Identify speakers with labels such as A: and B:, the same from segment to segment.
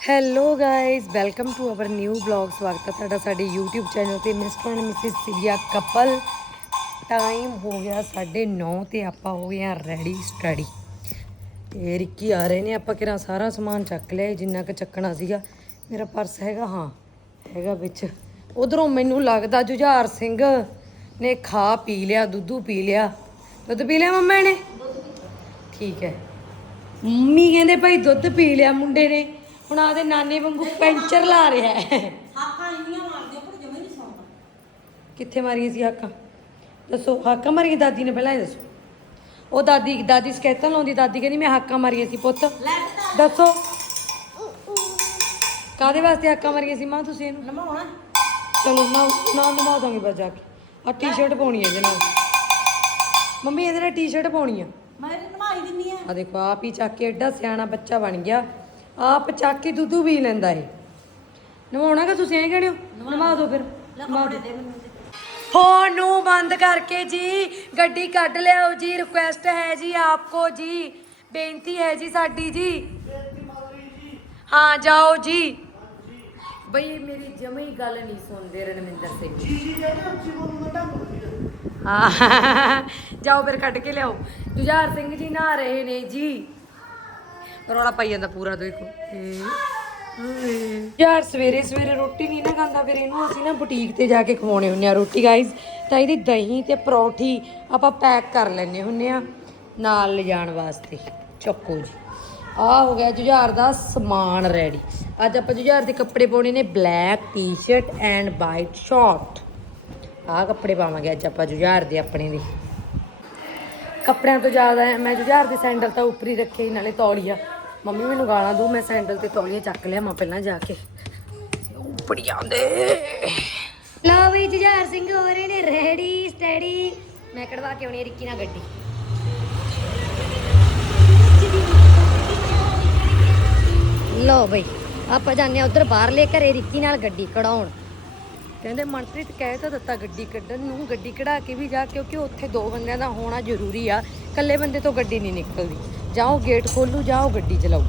A: Hello guys welcome to our new blog ਸਵਾਗਤ ਹੈ ਤੁਹਾਡਾ ਸਾਡੇ YouTube ਚੈਨਲ ਤੇ mister and missus Sivia couple time ਹੋ ਗਿਆ 9:30 ਤੇ ਆਪਾਂ ਹੋ ਗਏ ਆ ਰੈਡੀ ਸਟੱਡੀ ਤੇ ਰਿੱਕੀ ਆ ਰਹੇ ਨੇ, ਆਪਾਂ ਕਿਰਾਂ ਸਾਰਾ ਸਮਾਨ ਚੱਕ ਲਿਆ ਜਿੰਨਾ ਕੁ ਚੱਕਣਾ ਸੀਗਾ। ਮੇਰਾ ਪਰਸ ਹੈਗਾ, ਹਾਂ, ਹੈਗਾ ਵਿੱਚ। ਉਧਰੋਂ ਮੈਨੂੰ ਲੱਗਦਾ ਜੁਝਾਰ ਸਿੰਘ ਨੇ ਖਾ ਪੀ ਲਿਆ, ਦੁੱਧੂ ਪੀ ਲਿਆ। ਦੁੱਧ ਪੀ ਲਿਆ ਮੰਮਾ ਨੇ ਠੀਕ ਹੈ। ਮੰਮੀ ਕਹਿੰਦੇ ਭਾਈ ਦੁੱਧ ਪੀ ਲਿਆ ਮੁੰਡੇ ਨੇ। ਹੁਣ ਆਦੇ ਨਾਨੇ ਵਾਂਗੂ ਪੈਂਚਰ ਲਾ ਰਿਹਾ ਹੈ।
B: ਹਾਕਾਂ ਇੰਨੀਆਂ ਮਾਰਦੀਆਂ ਪਰ ਜਮੇ ਨਹੀਂ ਸੌਂਦਾ
A: ਕਿੱਥੇ ਮਾਰੀਆਂ ਸੀ ਹਾਕਾਂ? ਦੱਸੋ ਹਾਕਾਂ ਮਾਰੀਆਂ ਦਾਦੀ ਨੇ ਪਹਿਲਾਂ ਇਹ ਦੱਸੋ। ਉਹ ਦਾਦੀ ਦਾਦੀ ਸਕੈਤਾਂ ਲਾਉਂਦੀ ਦਾਦੀ ਕਹਿੰਦੀ ਮੈਂ ਹਾਕਾਂ ਮਾਰੀਆਂ ਸੀ ਪੁੱਤ। ਦੱਸੋ। ਕਾਦੇ ਵਾਸਤੇ ਹਾਕਾਂ ਮਾਰੀਆਂ ਸੀ ਮਾਂ ਤੁਸੀਂ ਇਹਨੂੰ?
B: ਨਮਾਉਣਾ
A: ਚਲੋ ਨਾ ਨਾ ਨਵਾ ਦਾਂਗੇ ਬਸ ਜਾ ਕੇ। ਆ ਟੀ-ਸ਼ਰਟ ਪਾਉਣੀ ਹੈ ਨਾਲ। ਮੰਮੀ ਇਹਦੇ ਨਾਲ ਟੀ-ਸ਼ਰਟ ਪਾਉਣੀ ਆ।
B: ਮੈਂ ਨਮਾਈ ਦਿੰਨੀ ਆ।
A: ਆ ਦੇਖੋ ਆਪ ਹੀ ਚੱਕ ਕੇ ਐਡਾ ਸਿਆਣਾ ਬੱਚਾ ਬਣ ਗਿਆ। ਆਪ ਚੱਕ ਕੇ ਦੁੱਧੂ ਵੀ ਲੈਂਦਾ ਏ ਨਵਾਉਣਾ ਕਿ ਤੁਸੀਂ ਐਂ ਕਹਿੰਦੇ ਹੋ? ਨਵਾ ਦਿਓ ਫਿਰ। ਨਵਾ ਦਿਓ। ਫੋਨ ਨੂੰ ਬੰਦ ਕਰਕੇ ਜੀ ਗੱਡੀ ਕੱਢ ਲਿਆਓ ਜੀ ਰਿਕੁਐਸਟ ਹੈ ਜੀ ਆਪਕੋ ਜੀ। ਬੇਨਤੀ ਹੈ ਜੀ ਸਾਡੀ ਜੀ। ਹਾਂ ਜਾਓ ਜੀ। ਬਈ ਮੇਰੀ ਜਮੇ ਹੀ ਗੱਲ ਨਹੀਂ ਸੁਣਦੇ ਰਣਵਿੰਦਰ ਸਿੰਘ। ਜੀ ਹਾਂ ਜਾਓ ਫਿਰ ਕੱਢ ਕੇ ਲਿਆਓ। ਜੁਝਾਰ ਸਿੰਘ ਜੀ ਨਹਾ ਰਹੇ ਨੇ ਜੀ। ਰੌਲਾ ਪਾਈ ਜਾਂਦਾ ਪੂਰਾ, ਦੇਖੋ। ਯਾਰ, ਸਵੇਰੇ ਸਵੇਰੇ ਰੋਟੀ ਨਹੀਂ ਨਾ ਖਾਂਦਾ, ਫਿਰ ਇਹਨੂੰ ਅਸੀਂ ਨਾ ਬੁਟੀਕ ਤੇ ਜਾ ਕੇ ਖਵਾਉਣੇ ਹੁੰਨੇ ਆ ਰੋਟੀ ਗਾਇਜ਼ ਤਾਂ ਇਹਦੀ ਦਹੀਂ ਤੇ ਪਰੌਠੀ ਆਪਾਂ ਪੈਕ ਕਰ ਲੈਣੇ ਹੁੰਨੇ ਆ ਨਾਲ ਲਿਜਾਣ ਵਾਸਤੇ। ਚੱਕੋ ਜੀ। ਆ ਹੋ ਗਿਆ ਜੁਝਾਰ ਦਾ ਸਮਾਨ ਰੈਡੀ ਅੱਜ ਆਪਾਂ ਜੁਝਾਰ ਦੇ ਕੱਪੜੇ ਪਾਉਣੇ ਨੇ black T-shirt and white short ਆਹ ਕੱਪੜੇ ਪਾਵਾਂਗੇ ਅੱਜ ਆਪਾਂ ਜੁਝਾਰ ਦੇ ਆਪਣੇ ਦੇ। ਕੱਪੜਿਆਂ ਤੋਂ ਜ਼ਿਆਦਾ ਹੈ, ਮੈਂ ਜੁਝਾਰ ਦੇ ਸੈਂਡਲ ਤਾਂ ਉੱਪਰ ਹੀ ਰੱਖੇ ਸੀ, ਨਾਲੇ ਤੌਲੀਆ। ਮੰਮੀ ਮੈਨੂੰ ਗਾਲਾਂ ਦੂ ਮੈਂ ਸੈਂਡਲ ਤੇ ਤੌਲੀਆ ਚੱਕ ਲਿਆ ਮੈਂ ਪਹਿਲਾਂ ਜਾ ਕੇ। ਉੱਪੜੀਆਂ ਦੇ ਲਓ ਵੀ ਜੁਝਾਰ ਸਿੰਘ ਹੋ ਰਹੇ ਨੇ ਰੈਡੀ ਸਟੈਡੀ ਮੈਂ ਕਢਵਾ ਕੇ ਆਉਣੀ ਆ ਰਿੱਕੀ ਨਾਲ ਗੱਡੀ। ਲਓ ਬਈ ਆਪਾਂ ਜਾਂਦੇ ਆ ਉਧਰ ਬਾਹਰਲੇ ਘਰੇ ਰਿੱਕੀ ਨਾਲ ਗੱਡੀ ਕਢਾਉਣ। ਕਹਿੰਦੇ ਮਨਪ੍ਰੀਤ ਕਹਿ ਤਾਂ ਦਿੱਤਾ ਗੱਡੀ ਕੱਢਣ ਨੂੰ, ਗੱਡੀ ਕਢਾ ਕੇ ਵੀ ਜਾ, ਕਿਉਂਕਿ ਉੱਥੇ ਦੋ ਬੰਦਿਆਂ ਦਾ ਹੋਣਾ ਜ਼ਰੂਰੀ ਆ। ਇਕੱਲੇ ਬੰਦੇ ਤੋਂ ਗੱਡੀ ਨਹੀਂ ਨਿਕਲਦੀ। ਜਾਂ ਉਹ ਗੇਟ ਖੋਲੂ, ਜਾਂ ਉਹ ਗੱਡੀ ਚਲਾਓ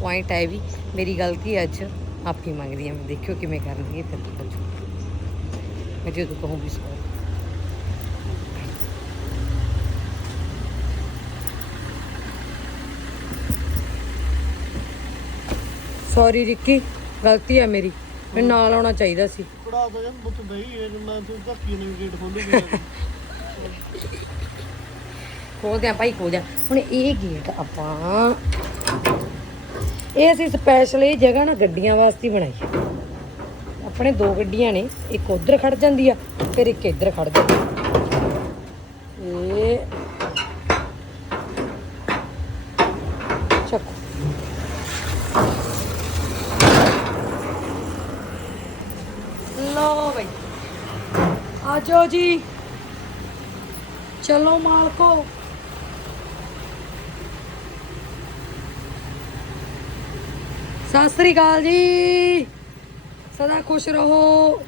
A: ਪੁਆਇੰਟ ਹੈ ਵੀ। ਮੇਰੀ ਗਲਤੀ ਅੱਜ? ਆਪੀ ਮੰਗਦੀ ਹਾਂ ਮੈਂ, ਦੇਖਿਓ ਕਿਵੇਂ ਕਰਨੀ ਹੈ ਫਿਰ ਪੁੱਛੋ। ਮੈਂ ਜਦੋਂ ਕਹੂੰਗੀ ਸੌਰੀ ਸੌਰੀ ਰਿੱਕੀ ਗਲਤੀ ਹੈ ਮੇਰੀ। ਮੈਨੂੰ ਨਾਲ ਆਉਣਾ ਚਾਹੀਦਾ ਸੀ।
C: ਪੜਾ ਦੋ ਜਾਂ ਬੁੱਤ ਦਈ ਇਹ ਮੈਂ ਤੂੰ ਧੱਕੀ ਨਹੀਂ ਗੇਟ ਖੋਲੂਗਾ
A: ਖੋਲਦੇ ਆ ਭਾਈ, ਖੋਲਦੇ ਆ ਹੁਣ ਇਹ ਗੇਟ ਆਪਾਂ ਇਹ ਅਸੀਂ ਸਪੈਸ਼ਲ ਇਹ ਜਗ੍ਹਾ ਨਾ ਗੱਡੀਆਂ ਵਾਸਤੇ ਹੀ ਬਣਾਈ ਹੈ। ਆਪਣੇ ਦੋ ਗੱਡੀਆਂ ਨੇ, ਇੱਕ ਉਧਰ ਖੜ ਜਾਂਦੀ ਆ, ਫਿਰ ਇੱਕ ਇੱਧਰ ਖੜ ਜਾਂਦੀ ਆ। ਇਹ ਚੱਕੋ ਲੋ ਬਈ ਆ ਜਾਓ ਜੀ। ਚਲੋ ਮਾਲਕੋ। ਸਤਿ ਸ੍ਰੀ ਅਕਾਲ ਜੀ। ਸਦਾ ਖੁਸ਼ ਰਹੋ।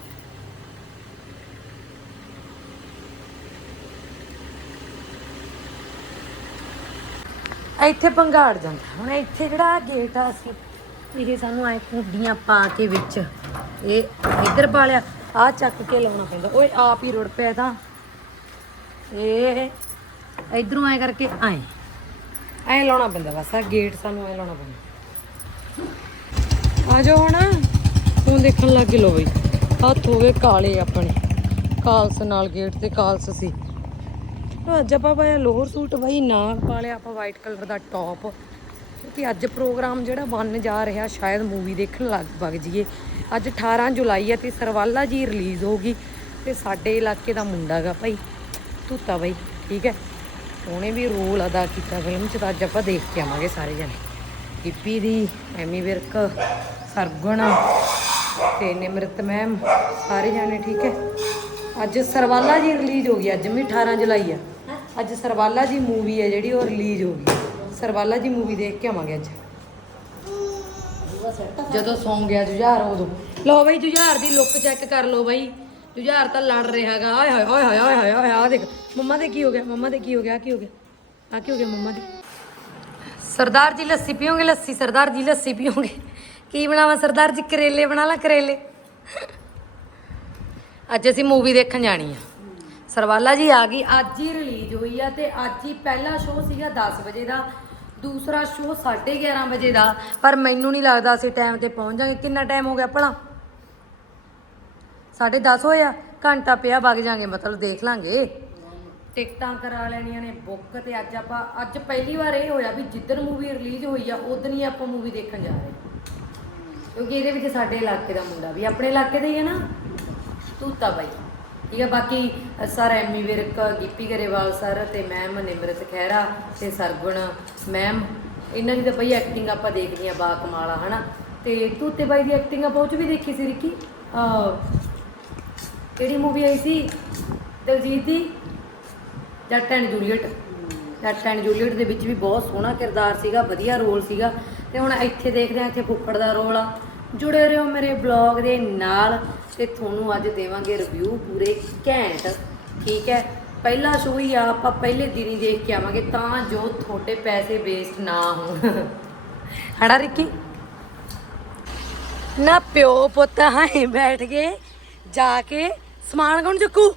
A: ਇੱਥੇ ਪੰਘਾੜ ਜਾਂਦਾ। ਹੁਣ ਇੱਥੇ ਜਿਹੜਾ ਗੇਟ ਆ, ਅਸੀਂ ਇਹ ਸਾਨੂੰ ਐ ਕੁੰਡੀਆਂ ਪਾ ਕੇ ਵਿੱਚ। ਇਹ ਇੱਧਰ ਪਾਲਿਆ ਆ ਚੱਕ ਕੇ ਲਾਉਣਾ ਪੈਂਦਾ। ਓਏ, ਆਪ ਹੀ ਰੁੜ ਪਿਆ ਤਾਂ। ਇਹ ਇਧਰੋਂ ਐ ਕਰਕੇ ਐ ਐ ਲਾਉਣਾ ਪੈਂਦਾ ਬਸ ਆ ਗੇਟ ਸਾਨੂੰ ਐ ਲਾਉਣਾ ਪੈਂਦਾ। ਆ ਜਾਓ ਹੁਣ। ਤੂੰ ਦੇਖਣ ਲੱਗ ਗਏ ਲੋ ਬਈ। ਹੱਥ ਹੋਵੇ ਕਾਲੇ ਆਪਣੇ। ਕਾਲਸ ਨਾਲ ਗੇਟ ਤੇ ਕਾਲਸ ਸੀ। ਅੱਜ ਆਪਾਂ ਪਾਇਆ ਲੋਅਰ ਸੂਟ ਬਈ ਨਾਲ ਪਾ ਲਿਆ ਆਪਾਂ ਵਾਈਟ ਕਲਰ ਦਾ ਟੌਪ ਕਿਉਂਕਿ ਅੱਜ ਪ੍ਰੋਗਰਾਮ ਜਿਹੜਾ ਬਣ ਜਾ ਰਿਹਾ ਸ਼ਾਇਦ ਮੂਵੀ ਦੇਖਣ ਲੱਗ ਵਗ ਜੀਏ ਅੱਜ 18 ਜੁਲਾਈ ਹੈ ਤੇ ਸਰਵਾਲਾ ਜੀ ਰਿਲੀਜ਼ ਹੋਗੀ ਤੇ ਸਾਡੇ ਇਲਾਕੇ ਦਾ ਮੁੰਡਾ ਗਾ ਭਾਈ ਤੂਤਾ ਬਾਈ, ਠੀਕ ਹੈ? ਉਹਨੇ ਵੀ ਰੋਲ ਅਦਾ ਕੀਤਾ ਫਿਲਮ 'ਚ ਤਾਂ ਅੱਜ ਆਪਾਂ ਦੇਖ ਕੇ ਆਵਾਂਗੇ ਸਾਰੇ ਜਣੇ। ਗਿੱਪੀ ਦੀ, ਐਮੀ ਵਿਰਕ, ਸਰਗੁਣ ਤੇ ਨਿਮਰਤ ਮੈਮ, ਸਾਰੇ ਜਣੇ, ਠੀਕ ਹੈ? ਅੱਜ ਸਰਵਾਲਾ ਜੀ ਰਿਲੀਜ਼ ਹੋ ਗਈ, ਅੱਜ ਵੀ 18 ਜੁਲਾਈ ਆ ਅੱਜ ਸਰਵਾਲਾ ਜੀ ਮੂਵੀ ਹੈ ਜਿਹੜੀ ਉਹ ਰਿਲੀਜ਼ ਹੋ ਗਈ। ਸਰਵਾਲਾ ਜੀ ਮੂਵੀ ਦੇਖ ਕੇ ਆਵਾਂਗੇ ਅੱਜ। ਜਦੋਂ ਸੌਂ ਗਿਆ ਜੁਝਾਰ ਉਦੋਂ। ਲਓ ਬਈ ਜੁਝਾਰ ਦੀ ਲੁੱਕ ਚੈੱਕ ਕਰ ਲਓ ਬਈ। ਜੁਝਾਰ ਤਾਂ ਲੜ ਰਿਹਾਗਾ ਆਏ ਹਾਏ ਹਾਏ ਹਾਏ ਹਾਏ ਹਾਏ ਆ ਦੇਖ। ਮੰਮਾ ਦੇ ਕੀ ਹੋ ਗਿਆ ਮੰਮਾ ਦੇ ਕੀ ਹੋ ਗਿਆ ਕੀ ਹੋ ਗਿਆ ਆ ਕੀ ਹੋ ਗਿਆ ਮੰਮਾ ਦੇ? ਸਰਦਾਰ ਜੀ ਲੱਸੀ ਪੀਓਗੇ ਲੱਸੀ? ਸਰਦਾਰ ਜੀ ਲੱਸੀ ਪੀਓਗੇ। ਕੀ ਬਣਾਵਾਂ ਸਰਦਾਰ ਜੀ? ਕਰੇਲੇ ਬਣਾ ਲਾ ਕਰੇਲੇ। ਅੱਜ ਅਸੀਂ ਮੂਵੀ ਦੇਖਣ ਜਾਣੀ ਆ। ਸਰਵਾਲਾ ਜੀ ਆ ਗਈ। ਅੱਜ ਹੀ ਰਿਲੀਜ਼ ਹੋਈ ਆ ਤੇ ਅੱਜ ਹੀ ਪਹਿਲਾ ਸ਼ੋਅ ਸੀਗਾ 10 ਵਜੇ ਦਾ। ਦੂਸਰਾ ਸ਼ੋਅ 11:30 ਵਜੇ ਦਾ, ਪਰ ਮੈਨੂੰ ਨਹੀਂ ਲੱਗਦਾ ਅਸੀਂ ਟਾਈਮ ਤੇ ਪਹੁੰਚ ਜਾਾਂਗੇ ਕਿੰਨਾ ਟਾਈਮ ਹੋ ਗਿਆ ਭਲਾ? 10:30 ਹੋਇਆ ਘੰਟਾ ਪਿਆ, ਵਗ ਜਾਾਂਗੇ ਮਤਲਬ ਦੇਖ ਲਾਂਗੇ। ਟਿਕਟਾਂ ਕਰਾ ਲੈਣੀਆਂ ਨੇ ਬੁੱਕ ਤੇ ਅੱਜ ਆਪਾਂ, ਅੱਜ ਪਹਿਲੀ ਵਾਰ ਇਹ ਹੋਇਆ ਵੀ ਜਿੱਦਣ ਮੂਵੀ ਰਿਲੀਜ਼ ਹੋਈ ਆ ਉਦੋਂ ਹੀ ਆਪਾਂ ਮੂਵੀ ਦੇਖਣ ਜਾ ਰਹੇ ਕਿਉਂਕਿ ਇਹਦੇ ਵਿੱਚ ਸਾਡੇ ਇਲਾਕੇ ਦਾ ਮੁੰਡਾ ਵੀ ਆਪਣੇ ਇਲਾਕੇ ਦਾ ਹੀ ਹੈ ਨਾ। ਤੂਤਾ ਬਾਈ। ਠੀਕ ਹੈ, ਬਾਕੀ ਸਰ ਐਮੀ ਵਿਰਕ, ਗਿੱਪੀ ਗਰੇਵਾਲ ਸਰ ਤੇ ਮੈਮ ਨਿਮਰਤ ਖਹਿਰਾ ਤੇ ਸਰਗੁਣ ਮੈਮ ਇਹਨਾਂ ਦੀ ਤਾਂ ਬਈ ਐਕਟਿੰਗ ਆਪਾਂ ਦੇਖਦੇ ਆ ਬਾ ਕਮਾਲਾ ਹਨਾ? ਤੇ ਤੂਤੇ ਬਾਈ ਦੀ ਐਕਟਿੰਗ ਆਪਾਂ ਉਹ 'ਚ ਵੀ ਦੇਖੀ ਸੀ, ਰਿੱਕੀ? ਕਿਹੜੀ movie I C? Diljit the? Jatt and Juliet. Jatt and Juliet ਦੇ ਵਿੱਚ ਵੀ ਬਹੁਤ ਸੋਹਣਾ ਕਿਰਦਾਰ ਸੀਗਾ, ਵਧੀਆ ਰੋਲ ਸੀਗਾ। ਤੇ ਹੁਣ ਇੱਥੇ ਦੇਖਦੇ ਆ ਇੱਥੇ ਫੁੱਫੜ ਦਾ ਰੋਲ ਆ। ਜੁੜੇ ਰਹੋ ਮੇਰੇ ਬਲੌਗ ਦੇ ਨਾਲ। ਤੇ ਤੁਹਾਨੂੰ ਅੱਜ ਦੇਵਾਂਗੇ ਰਿਵਿਊ ਪੂਰੇ ਘੈਂਟ, ਠੀਕ ਹੈ? ਪਹਿਲਾ ਸ਼ੋਅ ਹੀ ਆ, ਆਪਾਂ ਪਹਿਲੇ ਦਿਨ ਹੀ ਦੇਖ ਕੇ ਆਵਾਂਗੇ, ਤਾਂ ਜੋ ਤੁਹਾਡੇ ਪੈਸੇ ਵੇਸਟ ਨਾ ਹੋਣ। ਹੜਾ ਰਿੱਕੀ? ਨਾ ਪਿਓ ਪੁੱਤ ਹਾਂ ਬੈਠ ਗਏ, ਜਾ ਕੇ ਸਮਾਨ ਕੌਣ ਚੁੱਕੂ?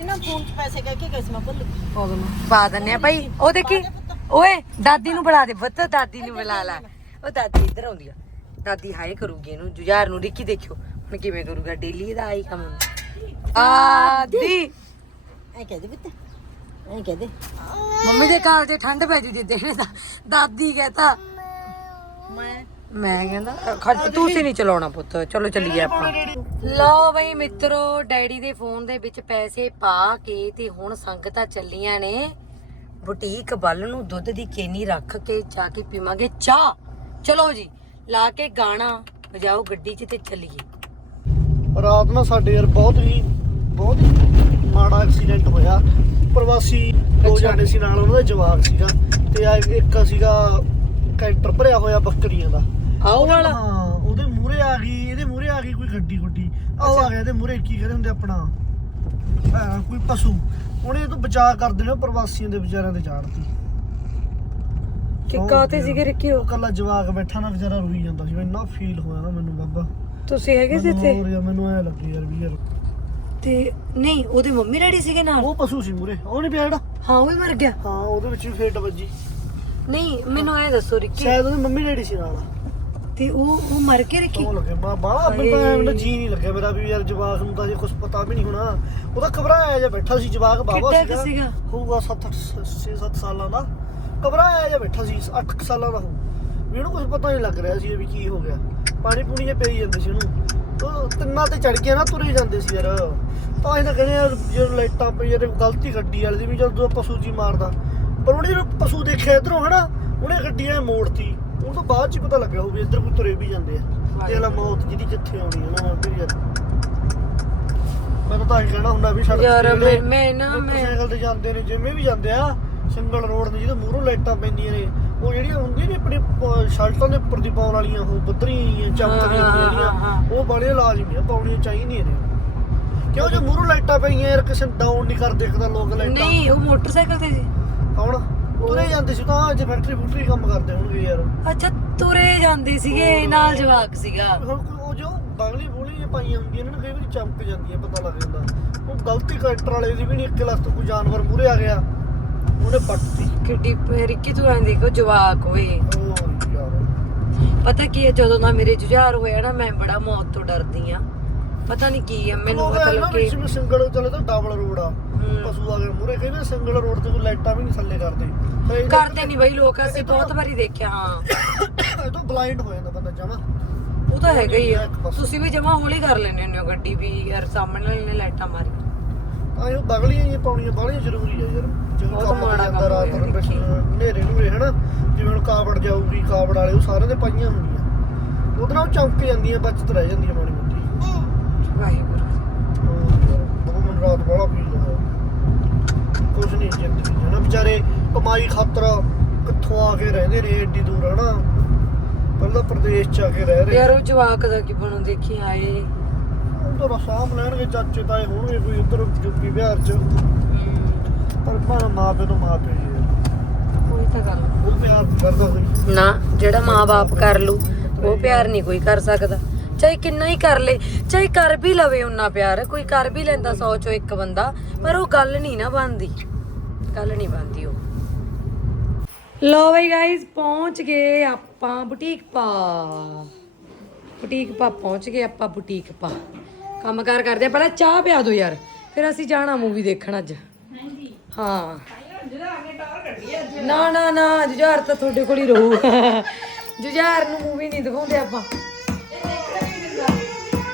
B: ਇਹਨਾਂ ਫੋਨ 'ਚ ਪੈਸੇ ਕਹਿ ਕੇ ਕਿਸ ਮੈਂ ਭੁੱਲ ਗਈ।
A: ਪਾ ਦਿੰਨੇ ਆ ਭਾਈ। ਉਹ ਦੇਖੀ ਓਏ ਦਾਦੀ ਨੂੰ ਬੁਲਾ ਦੇ ਪੁੱਤ ਦਾਦੀ ਨੂੰ ਬੁਲਾ ਲੈ। ਉਹ ਦਾਦੀ ਇੱਧਰ ਆਉਂਦੀ ਆ। ਦਾਦੀ ਹਾਏ ਕਰੂਗੀ ਇਹਨੂੰ ਜੁਝਾਰ ਨੂੰ ਰਿੱਕੀ ਦੇਖਿਓ। ਹੁਣ ਕਿਵੇਂ ਕਰੂਗਾ ਡੇਲੀ ਦਾ ਆਈ ਕੰਮ ਆਦੀ
B: ਐ ਕਹਿ ਦੇ ਪੁੱਤ। ਐ ਕਹਿ ਦੇ।
A: ਮੰਮੀ ਦੇ ਕਾਲ ਤੇ ਠੰਡ ਪੈ ਜੂ ਦਾ ਦਾਦੀ ਕਹਤਾ।
B: ਮੈਂ
A: ਮੈਂ ਕਹਿੰਦਾ ਖੜ ਤੁਸੀਂ ਨਹੀਂ ਚਲਾਉਣਾ ਪੁੱਤ। ਚਲੋ ਚੱਲੀਏ ਆਪਾਂ। ਲਓ ਬਈ ਮਿੱਤਰੋ ਡੈਡੀ ਦੇ ਫੋਨ ਦੇ ਵਿੱਚ ਪੈਸੇ ਪਾ ਕੇ ਤੇ ਹੁਣ ਸੰਗਤਾਂ ਚੱਲੀਆਂ ਨੇ। ਬੁਟੀਕ ਵੱਲ ਨੂੰ ਦੁੱਧ ਦੀ ਕੇਨੀ ਰੱਖ ਕੇ ਜਾ ਕੇ ਪੀਵਾਂਗੇ ਚਾਹ। ਚਲੋ ਜੀ ਲਾ ਕੇ ਗਾਣਾ ਵਜਾਓ ਗੱਡੀ 'ਚ ਤੇ ਚੱਲੀਏ।
C: ਰਾਤ ਨੂੰ ਸਾਡੇ ਯਾਰ ਬਹੁਤ ਹੀ ਬਹੁਤ ਹੀ ਮਾੜਾ ਐਕਸੀਡੈਂਟ ਹੋਇਆ। ਪ੍ਰਵਾਸੀ ਦੋ। ਜਾਣੇ ਸੀ ਨਾਲ ਉਹਨਾਂ ਦਾ ਜਵਾਕ ਸੀਗਾ। ਤੇ ਆ ਇੱਕ ਸੀਗਾ ਕੈਂਟਰ ਭਰਿਆ ਹੋਇਆ ਬੱਕਰੀਆਂ ਦਾ।
A: ਆਓ ਵਾਲਾ?
C: ਹਾਂ ਉਹਦੇ ਮੂਹਰੇ ਆ ਗਈ ਇਹਦੇ ਮੂਹਰੇ ਆ ਗਈ ਕੋਈ ਗੱਡੀ ਗੁੱਡੀ। ਆਹ ਆ ਗਿਆ ਇਹਦੇ ਮੂਹਰੇ ਕੀ ਕਹਿੰਦੇ ਹੁੰਦੇ ਆਪਣਾ? ਕੋਈ ਪਸ਼ੂ। ਉਹਨੇ ਇਹ ਤੋਂ ਬਚਾਅ ਕਰਦੇ ਨੇ ਉਹ ਪ੍ਰਵਾਸੀਆਂ ਦੇ ਵਿਚਾਰਿਆਂ ਤੇ। ਚਾੜਤੀ
A: ਕਿ ਕਾਤੇ ਸੀਗੇ ਰਿੱਕੀ
C: ਉਹ? ਕੱਲਾ ਜਵਾਕ ਬੈਠਾ ਨਾ ਵਿਚਾਰਾ ਰੋਈ ਜਾਂਦਾ ਸੀ। ਇੰਨਾ ਫੀਲ ਹੋਇਆ ਨਾ ਮੈਨੂੰ ਬਾਬਾ।
A: ਤੁਸੀਂ ਹੈਗੇ ਸੀ ਇੱਥੇ?
C: ਹੋਰ ਮੈਨੂੰ ਐ ਲੱਗੇ ਯਾਰ ਵੀ ਯਾਰ।
A: ਤੇ ਨਹੀਂ ਉਹਦੇ ਮੰਮੀ ਡੈਡੀ ਸੀਗੇ ਨਾਲ?
C: ਉਹ ਪਸ਼ੂ ਸੀ ਮੂਹਰੇ। ਉਹ ਨਹੀਂ ਪਿਆ ਜਿਹੜਾ?
A: ਹਾਂ ਉਹ ਵੀ ਮਰ ਗਿਆ।
C: ਹਾਂ ਉਹਦੇ ਵਿੱਚ ਵੀ ਫੇਟ ਵੱਜੀ।
A: ਨਹੀਂ ਮੈਨੂੰ ਐ ਦੱਸੋ ਰਿੱਕੀ।
C: ਸ਼ਾਇਦ ਉਹਦੀ ਮੰਮੀ ਡੈਡੀ ਸੀ ਨਾਲ।
A: ਤੇ ਉਹ ਉਹ ਮਰ ਕੇ ਰਿੱਕੀ?
C: ਉਹ ਲੱਗੇ ਬਾ ਬਾ ਮੈਨੂੰ ਤਾਂ ਐਂ ਜੀ ਨਹੀਂ ਲੱਗਿਆ ਮੇਰਾ ਵੀ ਯਾਰ ਜਵਾਕ ਨੂੰ ਤਾਂ ਜੇ ਕੁਝ ਪਤਾ ਵੀ ਨਹੀਂ ਹੋਣਾ। ਉਹਦਾ ਘਬਰਾਇਆ ਜਿਹਾ ਬੈਠਾ ਸੀ ਜਵਾਕ ਬਾਬਾ
A: ਕਿੱਡਾ ਕੁ ਸੀਗਾ?
C: ਹੋਊਗਾ 7 6 7 ਸਾਲਾਂ ਦਾ। ਘਬਰਾਇਆ ਜਿਹਾ ਬੈਠਾ ਸੀ 8 ਸਾਲਾਂ ਦਾ ਹੋ ਵੀ ਉਹਨੂੰ ਕੁਝ ਪਤਾ ਨਹੀਂ ਲੱਗ ਰਿਹਾ ਸੀ ਵੀ ਕੀ ਹੋ ਗਿਆ। ਪਾਣੀ ਪੂਣੀ ਜੇ ਪਈ ਜਾਂਦੇ ਸੀ ਉਹਨੂੰ। ਉਹ ਤਿੰਨਾਂ ਤੇ ਚੜ ਗਿਆ ਨਾ ਤੁਰੇ ਜਾਂਦੇ ਸੀ ਯਾਰ। ਤਾਂ ਇਹਨਾਂ ਕਹਿੰਦੇ ਯਾਰ ਜਦੋਂ ਲਾਈਟਾਂ ਪਈ ਯਾਰ ਗਲਤੀ ਗੱਡੀ ਵਾਲੀ ਦੀ ਵੀ ਜਦੋਂ ਪਸ਼ੂ ਜੀ ਮਾਰਦਾ। ਪਰ ਉਹਨੇ ਜਦੋਂ ਪਸ਼ੂ ਦੇਖਿਆ ਇਧਰੋਂ ਹਨਾ ਉਹਨੇ ਗੱਡੀ ਐ ਮੋੜਤੀ। ਉਹ ਤੋਂ ਬਾਅਦ ਚ ਪਤਾ ਲੱਗਿਆ ਹੋਊ ਵੀ ਇੱਧਰ ਕੋਈ ਤੁਰੇ ਵੀ ਜਾਂਦੇ ਆ। ਤੇ ਇਹਲਾ ਮੌਤ ਜਿਹਦੀ ਜਿੱਥੇ ਆਉਣੀ ਹੈ ਨਾ ਫਿਰ ਯਾਰ ਮੈਂ ਤਾਂ ਤਾਂ ਹੀ ਕਹਿਣਾ ਹੁੰਦਾ ਵੀ ਸੜਕ
A: ਯਾਰ, ਮੈਂ- ਮੈਂ ਨਾ- ਮੈਂ-
C: ਮੋਟਰਸਾਈਕਲ ਤੇ ਜਾਂਦੇ ਨੇ ਜਿਵੇਂ ਵੀ ਜਾਂਦੇ ਆ ਸਿੰਗਲ ਰੋਡ ਤੇ ਜਿਹਦੇ ਮੂਹਰੋਂ ਲਾਈਟਾਂ ਪੈਂਦੀਆਂ ਨੇ ਉਹ ਜਿਹੜੀਆਂ ਹੁੰਦੀਆਂ ਨੇ ਆਪਣੀ ਸ਼ਰਟਾਂ ਦੇ ਉੱਪਰ ਦੀ ਪਾਉਣ ਵਾਲੀਆਂ ਉਹ ਬੱਦਰੀਆਂ ਚਮਕਦੀਆਂ ਜਿਹੜੀਆਂ ਉਹ ਬੜੇ ਲਾਜ਼ਮੀ ਆ ਪਾਉਣੀਆਂ ਚਾਹੀਦੀਆਂ ਨੇ। ਕਿਉਂ ਜੇ ਮੂਹਰੋਂ ਲਾਈਟਾਂ ਪਈਆਂ ਯਾਰ ਕਿਸੇ ਡਾਊਨ ਨਹੀਂ ਕਰ ਦੇਖਦਾ ਲੋਕ ਲਾਈਟਾਂ
A: ਨਹੀਂ ਉਹ ਮੋਟਰਸਾਈਕਲ ਤੇ ਸੀ
C: ਕੌਣ? ਤੁਰੇ ਜਾਂਦੇ ਸੀ ਤਾਂ ਅੱਜ ਫੈਕਟਰੀ ਫੂਟਰੀ ਕੰਮ ਕਰਦੇ ਹੋਣਗੇ ਯਾਰ।
A: ਅੱਛਾ ਤੁਰੇ ਜਾਂਦੇ ਸੀਗੇ ਨਾਲ ਜਵਾਕ ਸੀਗਾ।
C: ਹੁਣ ਕੋਈ ਉਹ ਜੋ ਬਾਗਲੀ ਬੋਲੀ ਪਾਈਆਂ ਹੁੰਦੀਆਂ ਨੇ ਨਾ ਕਈ ਵਾਰੀ ਚਮਕ ਜਾਂਦੀਆਂ ਪਤਾ ਲੱਗ ਜਾਂਦਾ। ਉਹ ਗਲਤੀ ਕੈਰੈਕਟਰ ਵਾਲੇ ਦੀ ਵੀ ਨਹੀਂ ਇੱਕ ਲੱਖ ਤੋਂ ਕੋਈ ਜਾਨਵਰ ਮੂਰੇ ਆ ਗਿਆ। ਉਹਨੇ ਪੱਟਤੀ।
A: ਕਿੱਡੀ ਰਿੱਕੀ ਤੂੰ ਐਂ ਦੇਖੋ ਜਵਾਕ
C: ਯਾਰ।
A: ਪਤਾ ਕੀ ਹੈ ਜਦੋਂ ਦਾ ਮੇਰੇ ਜੁਝਾਰ ਹੋਇਆ ਨਾ ਮੈਂ ਬੜਾ ਮੌਤ ਤੋਂ ਡਰਦੀ ਆ ਪਤਾ ਨਹੀਂ ਕੀ ਹੈ ਮੈਨੂੰ ਮਤਲਬ ਕਿ
C: ਵਿੱਚ ਵੀ ਸਿੰਗਲ ਚੱਲੇ ਤਾਂ ਡਬਲ ਰੋਡ ਆ। ਪਸ਼ੂ ਆ ਗਏ ਮੂਰੇ ਵਾਰ ਸਿੰਗਲ ਰੋਡ ਤੇ ਕੋਈ ਲਾਈਟਾਂ ਵੀ ਨਹੀਂ ਥੱਲੇ ਕਰਦੇ।
A: ਕਰਦੇ ਨਹੀਂ ਬਈ ਲੋਕ ਅਸੀਂ ਬਹੁਤ ਵਾਰੀ ਦੇਖਿਆ ਹਾਂ।
C: ਇਹ ਤਾਂ ਬਲਾਈਂਡ ਹੋ ਜਾਂਦਾ ਬੰਦਾ ਜਮਾ।
A: ਉਹ ਤਾਂ ਹੈਗਾ ਹੀ ਆ। ਤੁਸੀਂ ਵੀ ਜਮਾ ਹੌਲੀ ਕਰ ਲੈਣੇ ਹੁੰਦੇ ਹੋ ਗੱਡੀ ਵੀ ਯਾਰ ਸਾਹਮਣੇ ਵਾਲੇ ਨੇ ਲਾਈਟਾਂ ਮਾਰੀ
C: ਤਾਂ ਇਹ ਬਗਲੀਆਂ ਹੀ ਪਾਉਣੀਆਂ ਬਾਹਲੀਆਂ ਜ਼ਰੂਰੀ ਆ ਯਾਰ।
A: ਬਹੁਤ ਮਾੜਾ ਕੰਮ
C: ਰਾਤ ਨੂੰ। ਹਨੇਰੇ ਨੂੰ ਹਨਾ? ਜਿਵੇਂ ਹੁਣ ਕਾਵੜ ਜਾਊਗੀ ਕਾਵੜ ਵਾਲੇ ਉਹ ਸਾਰਿਆਂ ਦੇ ਪਾਈਆਂ ਹੁੰਦੀਆਂ। ਉਹਦੇ ਨਾਲ ਚਮਕ ਜਾਂਦੀਆਂ ਬਚਤ ਰਹਿ ਜਾਂਦੀਆਂ ਮੋਟੀ
A: ਵਾਹਿਗੁਰੂ।
C: ਉਹ ਯਾਰ, ਉਹ ਮੈਨੂੰ ਰਾਤ ਬੜਾ ਫੀਲ ਹੋਇਆ ਕੁਝ ਨਹੀਂ ਜ਼ਿੰਦਗੀ 'ਚ ਨਾ ਵਿਚਾਰੇ ਕਮਾਈ ਖਾਤਰ ਕਿੱਥੋਂ ਆ ਕੇ ਰਹਿੰਦੇ ਨੇ ਏਡੀ ਦੂਰ ਹਨਾ? ਪਹਿਲਾਂ ਪ੍ਰਦੇਸ਼ ਚ ਆ ਕੇ ਰਹਿ ਰਹੇ
A: ਯਾਰ ਉਹ ਜਵਾਕ ਦਾ ਕੀ ਬਣੂ? ਦੇਖੀ ਆਏ
C: ਉਧਰ ਸਾਂਭ ਲੈਣਗੇ ਚਾਚੇ ਤਾਏ ਹੋਣਗੇ ਕੋਈ ਉਧਰ ਯੂਪੀ ਬਿਹਾਰ ਚ। ਪਰ ਭਾਵੇਂ ਮਾਂ ਪਿਓ ਤੋਂ ਮਾਂ ਪਿਓ
A: ਕੋਈ ਤਾਂ ਗੱਲ।
C: ਉਹ ਪਿਆਰ ਨੀ ਕਰਦਾ
A: ਨਾ ਜਿਹੜਾ ਮਾਂ-ਬਾਪ ਕਰ ਲੂ ਉਹ ਪਿਆਰ ਨਹੀਂ ਕੋਈ ਕਰ ਸਕਦਾ। ਚਾਹੇ ਕਿੰਨਾ ਹੀ ਕਰ ਲੇ ਚਾਹੇ ਕਰ ਵੀ ਲਵੇ ਉਹਨਾਂ ਪਿਆਰ ਕੋਈ ਕਰ ਵੀ ਲੈਂਦਾ ਸੌ ਚੋਂ ਇੱਕ ਬੰਦਾ ਪਰ ਉਹ ਗੱਲ ਨਹੀਂ ਨਾ ਬਣਦੀ। ਗੱਲ ਨਹੀਂ ਬਣਦੀ ਉਹ। ਲੋ ਬਈ ਗਾਇਸ ਪਹੁੰਚ ਗਏ ਆਪਾਂ ਬੁਟੀਕ ਪਾ। ਬੁਟੀਕ ਪਾ ਪਹੁੰਚ ਗਏ ਆਪਾਂ ਬੁਟੀਕ ਪਾ। ਕੰਮ ਕਾਰ ਕਰਦੇ ਆ ਪਹਿਲਾਂ ਚਾਹ ਪਿਆ ਦਿਓ ਯਾਰ ਫਿਰ ਅਸੀਂ ਜਾਣਾ ਮੂਵੀ ਦੇਖਣ ਅੱਜ। ਹਾਂ। ਨਾ ਨਾ ਨਾ ਜੁਝਾਰ ਤਾਂ ਤੁਹਾਡੇ ਕੋਲ ਹੀ ਰਹੂ। ਜੁਝਾਰ ਨੂੰ ਮੂਵੀ ਨਹੀਂ ਦਿਖਾਉਂਦੇ ਆਪਾਂ।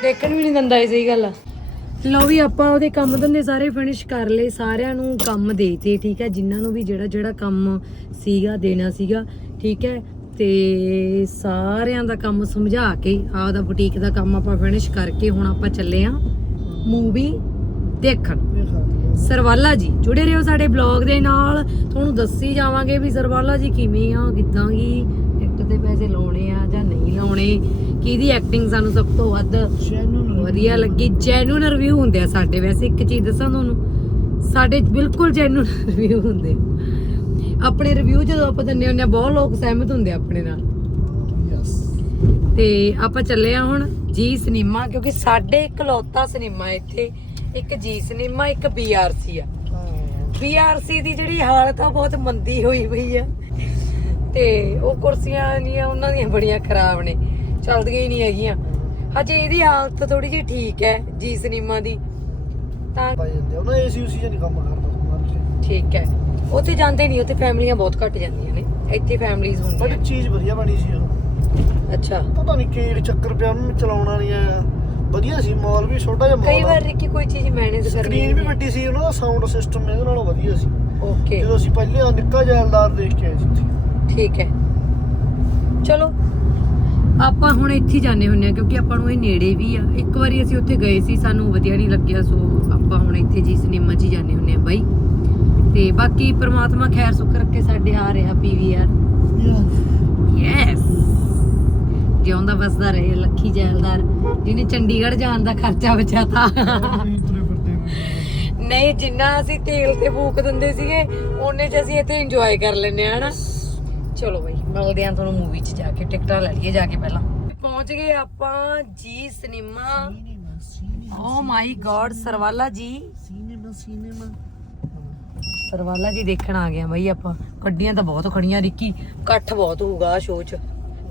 A: ਦੇਖਣ ਵੀ ਨਹੀਂ ਦਿੰਦਾ ਇਹ ਸਹੀ ਗੱਲ ਆ। ਲਓ ਵੀ ਆਪਾਂ ਉਹਦੇ ਕੰਮ ਧੰਦੇ ਸਾਰੇ ਫਿਨਿਸ਼ ਕਰ ਲਏ, ਸਾਰਿਆਂ ਨੂੰ ਕੰਮ ਦੇਤੇ, ਠੀਕ ਹੈ? ਜਿਨ੍ਹਾਂ ਨੂੰ ਵੀ ਜਿਹੜਾ ਜਿਹੜਾ ਕੰਮ ਸੀਗਾ, ਦੇਣਾ ਸੀਗਾ, ਠੀਕ ਹੈ? ਤੇ ਸਾਰਿਆਂ ਦਾ ਕੰਮ ਸਮਝਾ ਕੇ ਆਪਦਾ ਬੁਟੀਕ ਦਾ ਕੰਮ ਆਪਾਂ ਫਿਨਿਸ਼ ਕਰਕੇ ਹੁਣ ਆਪਾਂ ਚੱਲੇ ਆ ਮੂਵੀ ਦੇਖਣ। ਸਰਵਾਲਾ ਜੀ, ਜੁੜੇ ਰਹੋ ਸਾਡੇ ਬਲੌਗ ਦੇ ਨਾਲ। ਤੁਹਾਨੂੰ ਦੱਸੀ ਜਾਵਾਂਗੇ ਵੀ ਸਰਵਾਲਾ ਜੀ ਕਿਵੇਂ ਆ, ਕਿੱਦਾਂ ਕੀ ਟਿਕਟ ਤੇ ਪੈਸੇ ਲਾਉਣੇ ਆ ਜਾਂ ਨਹੀਂ ਲਾਉਣੇ। ਕਿਹਦੀ ਐਕਟਿੰਗ ਸਾਨੂੰ ਸਭ ਤੋਂ ਵੱਧ ਵਧੀਆ ਲੱਗੀ? ਜੈਨੂਨ ਰਿਵਿਊ ਹੁੰਦੇ ਆ ਸਾਡੇ। ਵੈਸੇ ਇੱਕ ਚੀਜ਼ ਦੱਸਾਂ ਤੁਹਾਨੂੰ ਸਾਡੇ ਬਿਲਕੁਲ ਜੈਨੂਨ ਰਿਵਿਊ ਹੁੰਦੇ। ਆਪਣੇ ਰਿਵਿਊ ਜਦੋਂ ਆਪਾਂ ਦਿੰਦੇ ਹੁੰਦੇ ਆ ਬਹੁਤ ਲੋਕ ਸਹਿਮਤ ਹੁੰਦੇ ਆਪਣੇ ਨਾਲ। ਤੇ ਆਪਾਂ ਚੱਲੇ ਆ ਹੁਣ ਜੀ ਸਿਨੇਮਾ ਕਿਉਂਕਿ ਸਾਡੇ ਇਕਲੌਤਾ ਸਿਨੇਮਾ ਇੱਥੇ ਇੱਕ ਜੀ ਸਿਨੇਮਾ ਇੱਕ ਬੀਆਰਸੀ ਆ। ਬੀਆਰਸੀ ਦੀ ਜਿਹੜੀ ਹਾਲਤ ਆ ਬਹੁਤ ਮੰਦੀ ਹੋਈ ਪਈ ਆ। ਤੇ ਉਹ ਕੁਰਸੀਆਂ ਨਹੀਂ ਉਹਨਾਂ ਦੀਆਂ ਬੜੀਆਂ ਖਰਾਬ ਨੇ। ਚੱਲਦੀਆਂ ਹੀ ਨਹੀਂ ਹੈਗੀਆਂ। ਹਜੇ ਇਹਦੀ ਹਾਲਤ ਥੋੜੀ ਜਿਹੀ ਠੀਕ ਹੈ ਜੀ ਸਿਨੇਮਾ ਦੀ। ਤਾਂ
C: ਪਾਈ ਜਾਂਦੇ ਉਹਨਾਂ ਏਸੀ ਉਸੀ ਚ ਨਹੀਂ ਕੰਮ ਕਰਦਾ ਮਰਜ਼ੀ
A: ਠੀਕ ਹੈ। ਉੱਥੇ ਜਾਂਦੇ ਨਹੀਂ ਉੱਥੇ ਫੈਮਲੀਆਂ ਬਹੁਤ ਘੱਟ ਜਾਂਦੀਆਂ ਨੇ। ਇੱਥੇ ਫੈਮਲੀਆਂ
C: ਬਟ
A: ਹੁੰਦੀਆਂ
C: ਚੀਜ਼ ਵਧੀਆ ਬਣੀ ਸੀ ਉਹ।
A: ਅੱਛਾ।
C: ਪਤਾ ਨਹੀਂ ਕੀ ਚੱਕਰ ਪਿਆ ਉਹਨੂੰ ਚਲਾਉਣਾ ਨਹੀਂ ਆਇਆ ਵਧੀਆ ਸੀ ਮਾਲ ਵੀ ਛੋਟਾ ਜਿਹਾ
A: ਕਈ
C: ਮਾਲ
A: ਵਾਰ ਰਿੱਕੀ ਕੋਈ ਚੀਜ਼ ਮੈਨੇਜ ਕਰਨੀ
C: ਸਕਰੀਨ ਵੀ ਵੱਡੀ ਸੀ ਉਹਨਾਂ ਦਾ ਸਾਊਂਡ ਸਿਸਟਮ ਇਹਦੇ ਨਾਲੋਂ ਵਧੀਆ ਸੀ।
A: ਓਕੇ
C: ਜਦੋਂ ਅਸੀਂ ਪਹਿਲੇ ਨਿੱਕਾ ਜੈਲਦਾਰ ਦੇਖ ਕੇ ਆਏ ਸੀ।
A: ਠੀਕ ਹੈ। ਚਲੋ ਆਪਾਂ ਹੁਣ ਇੱਥੇ ਹੀ ਜਾਂਦੇ ਹੁੰਨੇ ਆ ਕਿਉਂਕਿ ਆਪਾਂ ਨੂੰ ਇਹ ਨੇੜੇ ਵੀ ਆ। ਇੱਕ ਵਾਰੀ ਅਸੀਂ ਉੱਥੇ ਗਏ ਸੀ, ਸਾਨੂੰ ਵਧੀਆ ਨਹੀਂ ਲੱਗਿਆ, ਸੋ ਆਪਾਂ ਹੁਣ ਇੱਥੇ ਜੀ ਸਿਨੇਮਾ 'ਚ ਹੀ ਜਾਂਦੇ ਹੁੰਨੇ ਆ ਬਾਈ। ਤੇ ਬਾਕੀ ਪ੍ਰਮਾਤਮਾ ਖੈਰ ਸੁੱਖ ਰੱਖੇ ਸਾਡੇ, ਆ ਰਿਹਾ ਪੀਵੀਆਰ ਯੈਸ ਜਿਉਂਦਾ ਵਸਦਾ ਰਹੇ, ਲੱਖੀ ਜੈਲਦਾਰ, ਜਿਹਨੇ ਚੰਡੀਗੜ੍ਹ ਜਾਣ ਦਾ ਖਰਚਾ ਬਚਾਤਾ ਨਹੀਂ, ਜਿੰਨਾ ਅਸੀਂ ਤੇਲ ਤੇ ਫੂਕ ਦਿੰਦੇ ਸੀਗੇ, ਉਹਨੇ ਚ ਅਸੀਂ ਇੱਥੇ ਇੰਜੋਏ ਕਰ ਲੈਂਦੇ ਆ ਹਨਾ? ਚਲੋ ਬਾਈ। ਮਿਲਦੇ ਆ ਤੁਹਾਨੂੰ ਮੂਵੀ 'ਚ ਜਾ ਕੇ ਟਿਕਟਾਂ ਲੈ ਲਈਏ ਜਾ ਕੇ ਪਹਿਲਾਂ। ਪਹੁੰਚ ਗਏ ਆਪਾਂ ਜੀ ਸਿਨੇਮਾ ਓ ਮਾਈ ਗॉड ਸਰਵਾਲਾ ਜੀ।
C: ਸਿਨੇਮਾ ਸਿਨੇਮਾ
A: ਸਰਵਾਲਾ ਜੀ ਦੇਖਣ ਆ ਗਏ ਆ ਬਈ ਆਪਾਂ। ਗੱਡੀਆਂ ਤਾਂ ਬਹੁਤ ਖੜੀਆਂ ਰਿੱਕੀ। ਇਕੱਠ ਬਹੁਤ ਹੋਊਗਾ ਸ਼ੋਅ 'ਚ।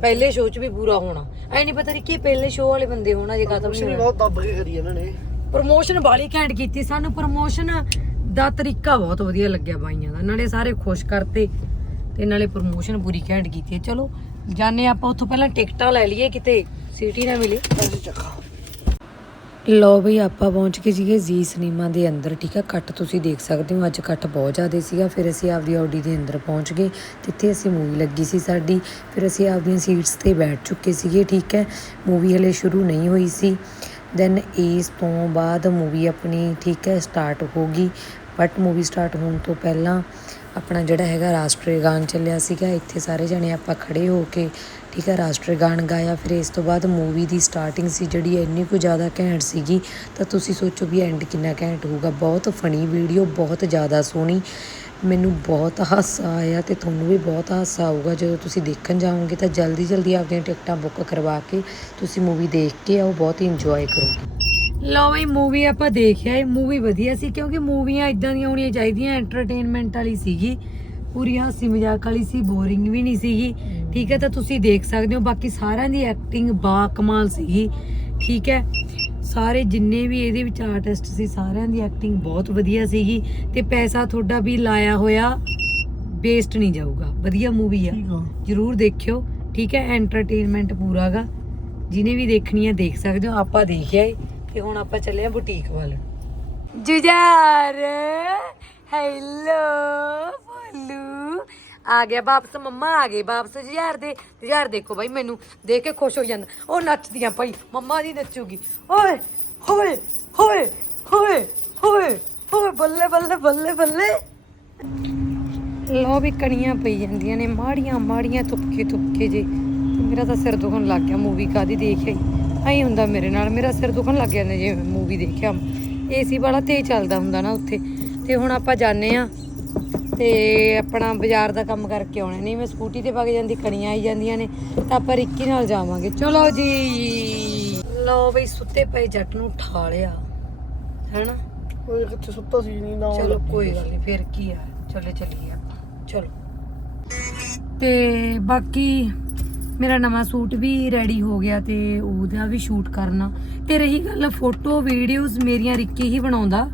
A: ਪਹਿਲੇ ਸ਼ੋਅ 'ਚ ਵੀ ਪੂਰਾ ਹੋਣਾ। ਐ ਨਹੀਂ ਪਤਾ ਰਿੱਕੀ ਪਹਿਲੇ ਸ਼ੋਅ ਵਾਲੇ ਬੰਦੇ ਹੋਣਾ ਜੇ ਖਤਮ ਨਹੀਂ
C: ਬਹੁਤ ਦੱਬ ਕੇ ਕਰੀ ਇਹਨਾਂ ਨੇ।
A: ਪ੍ਰਮੋਸ਼ਨ ਬਾਲੀ ਘੈਂਟ ਕੀਤੀ। ਸਾਨੂੰ ਪ੍ਰਮੋਸ਼ਨ ਦਾ ਤਰੀਕਾ ਬਹੁਤ ਵਧੀਆ ਲੱਗਿਆ ਬਾਈਆਂ ਦਾ। ਨਾਲੇ ਸਾਰੇ ਖੁਸ਼ ਕਰਤੇ। ਤੇ ਨਾਲੇ ਪ੍ਰਮੋਸ਼ਨ ਪੂਰੀ ਘੈਂਟ ਕੀਤੀ ਹੈ। ਚਲੋ, ਜਾਣੇ ਆਪਾਂ ਉੱਥੋਂ ਪਹਿਲਾਂ ਟਿਕਟਾਂ ਲੈ ਲਈਏ ਕਿਤੇ ਸਿਟੀ ਨਾ ਮਿਲੇ।
C: ਅਸੀਂ ਚੱਕਾ
A: ਲੋ ਬਈ, ਆਪਾਂ ਪਹੁੰਚ ਗਏ ਸੀਗੇ ਜੀ ਸਿਨੇਮਾ ਦੇ ਅੰਦਰ, ਠੀਕ ਹੈ ਕੱਟ ਤੁਸੀਂ ਦੇਖ ਸਕਦੇ ਹੋ, ਅੱਜ ਕੱਟ ਬਹੁਤ ਜ਼ਿਆਦਾ ਸੀਗਾ। ਫਿਰ ਅਸੀਂ ਆਪਦੀ ਆਡੀ ਦੇ ਅੰਦਰ ਪਹੁੰਚ ਗਏ, ਜਿੱਥੇ ਅਸੀਂ ਮੂਵੀ ਲੱਗੀ ਸੀ ਸਾਡੀ। ਫਿਰ ਅਸੀਂ ਆਪਦੀਆਂ ਸੀਟਸ ਤੇ ਬੈਠ ਚੁੱਕੇ ਸੀਗੇ, ਠੀਕ ਹੈ? ਮੂਵੀ ਹਲੇ ਸ਼ੁਰੂ ਨਹੀਂ ਹੋਈ ਸੀ। ਦੈਨ ਇਸ ਤੋਂ ਬਾਅਦ ਮੂਵੀ ਆਪਣੀ, ਠੀਕ ਹੈ ਸਟਾਰਟ ਹੋ ਗਈ। ਬਟ ਮੂਵੀ ਸਟਾਰਟ ਹੋਣ ਤੋਂ ਪਹਿਲਾਂ ਆਪਣਾ ਜਿਹੜਾ ਹੈਗਾ ਰਾਸ਼ਟਰੀ ਗਾਨ ਚੱਲਿਆ ਸੀਗਾ, ਇੱਥੇ ਸਾਰੇ ਜਣੇ ਆਪਾਂ ਖੜੇ ਹੋ ਕੇ, ਠੀਕ ਹੈ ਰਾਸ਼ਟਰੀ ਗਾਨ ਗਾਇਆ। ਫਿਰ ਇਸ ਤੋਂ ਬਾਅਦ ਮੂਵੀ ਦੀ ਸਟਾਰਟਿੰਗ ਸੀ ਜਿਹੜੀ ਇੰਨੀ ਕੁ ਜ਼ਿਆਦਾ ਘੈਂਟ ਸੀਗੀ, ਤਾਂ ਤੁਸੀਂ ਸੋਚੋ ਵੀ ਐਂਡ ਕਿੰਨਾ ਘੈਂਟ ਹੋਊਗਾ। ਬਹੁਤ ਫਨੀ ਵੀਡੀਓ ਬਹੁਤ ਜ਼ਿਆਦਾ ਸੋਹਣੀ। ਮੈਨੂੰ ਬਹੁਤ ਹਾਸਾ ਆਇਆ ਤੇ ਤੁਹਾਨੂੰ ਵੀ ਬਹੁਤ ਹਾਸਾ ਆਊਗਾ। ਜਦੋਂ ਤੁਸੀਂ ਦੇਖਣ ਜਾਓਗੇ ਤਾਂ ਜਲਦੀ ਜਲਦੀ ਆਪਣੀਆਂ ਟਿਕਟਾਂ ਬੁੱਕ ਕਰਵਾ ਕੇ ਤੁਸੀਂ ਮੂਵੀ ਦੇਖ ਕੇ ਆਓ, ਬਹੁਤ ਹੀ ਇੰਜੋਏ ਕਰੋਗੇ। ਲਓ ਬਈ ਮੂਵੀ ਆਪਾਂ ਦੇਖਿਆ ਇਹ ਮੂਵੀ ਵਧੀਆ ਸੀ ਕਿਉਂਕਿ ਮੂਵੀਆਂ ਇਦਾਂ ਦੀਆਂ ਹੋਣੀਆਂ ਚਾਹੀਦੀਆਂ ਐਂਟਰਟੇਨਮੈਂਟ ਵਾਲੀ ਸੀਗੀ। ਪੂਰੀ ਹਾਸੀ ਮਜ਼ਾਕ ਵਾਲੀ ਸੀ ਬੋਰਿੰਗ ਵੀ ਨਹੀਂ ਸੀਗੀ। ਠੀਕ ਹੈ ਤਾਂ ਤੁਸੀਂ ਦੇਖ ਸਕਦੇ ਹੋ ਬਾਕੀ ਸਾਰਿਆਂ ਦੀ ਐਕਟਿੰਗ ਬਾ ਕਮਾਲ ਸੀਗੀ। ਠੀਕ ਹੈ ਸਾਰੇ ਜਿੰਨੇ ਵੀ ਇਹਦੇ ਵਿੱਚ ਆਰਟਿਸਟ ਸੀ ਸਾਰਿਆਂ ਦੀ ਐਕਟਿੰਗ ਬਹੁਤ ਵਧੀਆ ਸੀਗੀ। ਤੇ ਪੈਸਾ ਤੁਹਾਡਾ ਵੀ ਲਾਇਆ ਹੋਇਆ ਵੇਸਟ ਨਹੀਂ ਜਾਊਗਾ। ਵਧੀਆ ਮੂਵੀ ਆ। ਜਰੂਰ ਦੇਖਿਓ। ਠੀਕ ਹੈ ਐਂਟਰਟੇਨਮੈਂਟ ਪੂਰਾਗਾ ਜਿਹਨੇ ਵੀ ਦੇਖਣੀ ਹੈ ਦੇਖ ਸਕਦੇ ਹੋ। ਆਪਾਂ ਦੇਖਿਆ ਏ। ਤੇ ਹੁਣ ਆਪਾਂ ਚੱਲੇ ਆ ਬੁਟੀਕ ਵੱਲ। ਜੁਝਾਰ, ਹੈਲੋ, ਬੋਲੂ। ਆ ਗਿਆ ਵਾਪਸ, ਮੰਮਾ ਆ ਗਏ ਵਾਪਸ ਜੁਝਾਰ ਦੇ। ਜੁਝਾਰ ਦੇਖੋ ਬਾਈ ਮੈਨੂੰ, ਦੇਖ ਕੇ ਖੁਸ਼ ਹੋ ਜਾਂਦਾ। ਉਹ ਨੱਚਦੀਆਂ ਭਾਈ, ਮੰਮਾ ਦੀ ਨੱਚੂਗੀ। ਓਏ, ਹੋਏ ਹੋਏ ਹੋਏ ਹੋਏ ਹੋਏ, ਬੱਲੇ ਬੱਲੇ ਬੱਲੇ ਬੱਲੇ। ਲੋ ਵੀ ਕਣੀਆਂ ਪਈ ਜਾਂਦੀਆਂ ਨੇ, ਮਾੜੀਆਂ ਮਾੜੀਆਂ ਤੁਪਕੇ ਤੁਪਕੇ ਜੇ। ਮੇਰਾ ਤਾਂ ਸਿਰ ਦੁਖਣ ਲੱਗ ਗਿਆ ਮੂਵੀ ਕਾਦੀ ਦੇਖ ਆਈ। ਐਂ ਹੁੰਦਾ ਮੇਰੇ ਨਾਲ ਮੇਰਾ ਸਿਰ ਦੁਖਣ ਲੱਗ ਜਾਂਦਾ ਜੇ ਮੂਵੀ ਦੇਖਿਆ। ਏਸੀ ਵਾਲਾ ਤੇਜ਼ ਚੱਲਦਾ ਹੁੰਦਾ ਨਾ ਉੱਥੇ। ਤੇ ਹੁਣ ਆਪਾਂ ਜਾਣੇ ਆ ਤੇ ਆਪਣਾ ਬਾਜ਼ਾਰ ਦਾ ਕੰਮ ਕਰਕੇ ਆਉਣਾ। ਨਹੀਂ ਮੈਂ ਸਕੂਟੀ ਤੇ ਵਗ ਜਾਂਦੀ ਕਣੀਆਂ ਆਈ ਜਾਂਦੀਆਂ ਨੇ ਤਾਂ ਆਪਾਂ ਰਿੱਕੀ ਨਾਲ ਜਾਵਾਂਗੇ। ਚਲੋ ਜੀ। ਲਓ ਬਈ ਸੁੱਤੇ ਪਏ ਜੱਟ ਨੂੰ ਉਠਾ ਲਿਆ। ਹੈਨਾ?
C: ਉਹ ਕਿੱਥੇ ਸੁੱਤਾ ਸੀ ਨਹੀਂ ਨਾ
A: ਚਲੋ ਕੋਈ ਗੱਲ ਨਹੀਂ ਫਿਰ ਕੀ ਆ। ਚੱਲੇ ਚੱਲੀਏ ਆਪਾਂ। ਚਲੋ। ਤੇ ਬਾਕੀ ਮੇਰਾ ਨਵਾਂ ਸੂਟ ਵੀ ਰੈਡੀ ਹੋ ਗਿਆ ਤੇ ਉਹਦਾ ਵੀ ਸ਼ੂਟ ਕਰਨਾ। ਤੇ ਰਹੀ ਗੱਲ ਫੋਟੋ ਵੀਡੀਓਜ਼ ਮੇਰੀਆਂ ਰਿੱਕੀ ਹੀ ਬਣਾਉਂਦਾ।